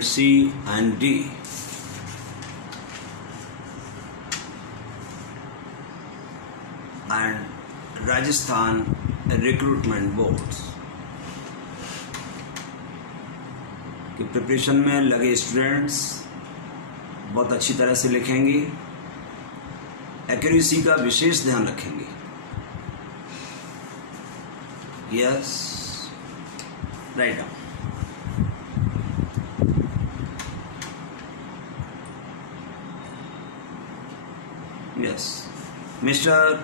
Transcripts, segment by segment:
grade C and D. And Rajasthan Recruitment Boards कि preparation में लगे स्टूडेंट्स बहुत अच्छी तरह से लिखेंगे, एक्यूरेसी का विशेष ध्यान रखेंगे. Yes, write down. Yes, Mr.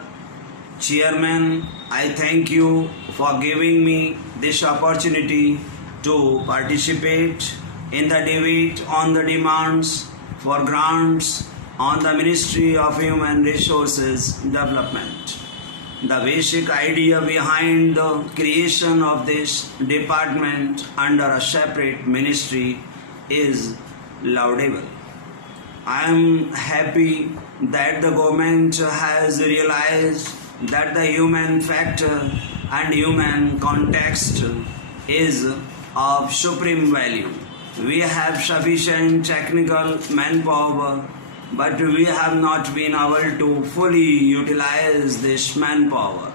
Chairman, I thank you for giving me this opportunity to participate in the debate on the demands for grants on the Ministry of Human Resources Development. The basic idea behind the creation of this department under a separate ministry is laudable. I am happy that the government has realized that the human factor and human context is of supreme value. We have sufficient technical manpower, but we have not been able to fully utilize this manpower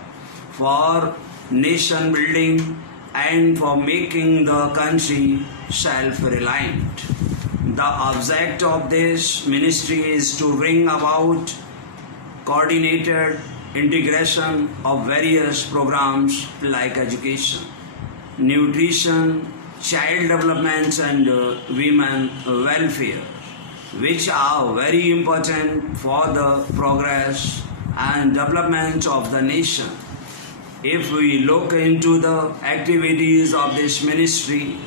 for nation building and for making the country self-reliant. The object of this ministry is to bring about coordinated integration of various programs like education, nutrition, child development and women welfare, which are very important for the progress and development of the nation. If we look into the activities of this ministry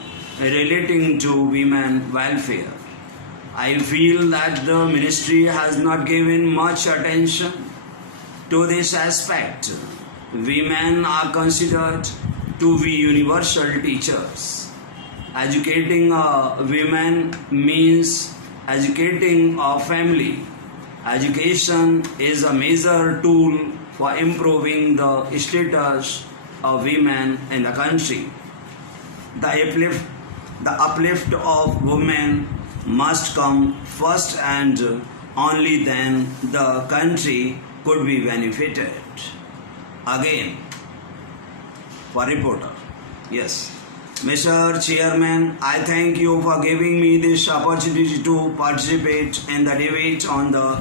relating to women welfare, I feel that the ministry has not given much attention to this aspect. Women are considered to be universal teachers. Educating a woman means educating a family. Education is a major tool for improving the status of women in the country. The uplift of women must come first, and only then the country could be benefited. Again, for reporter. Yes. Mr. Chairman, I thank you for giving me this opportunity to participate in the debate on the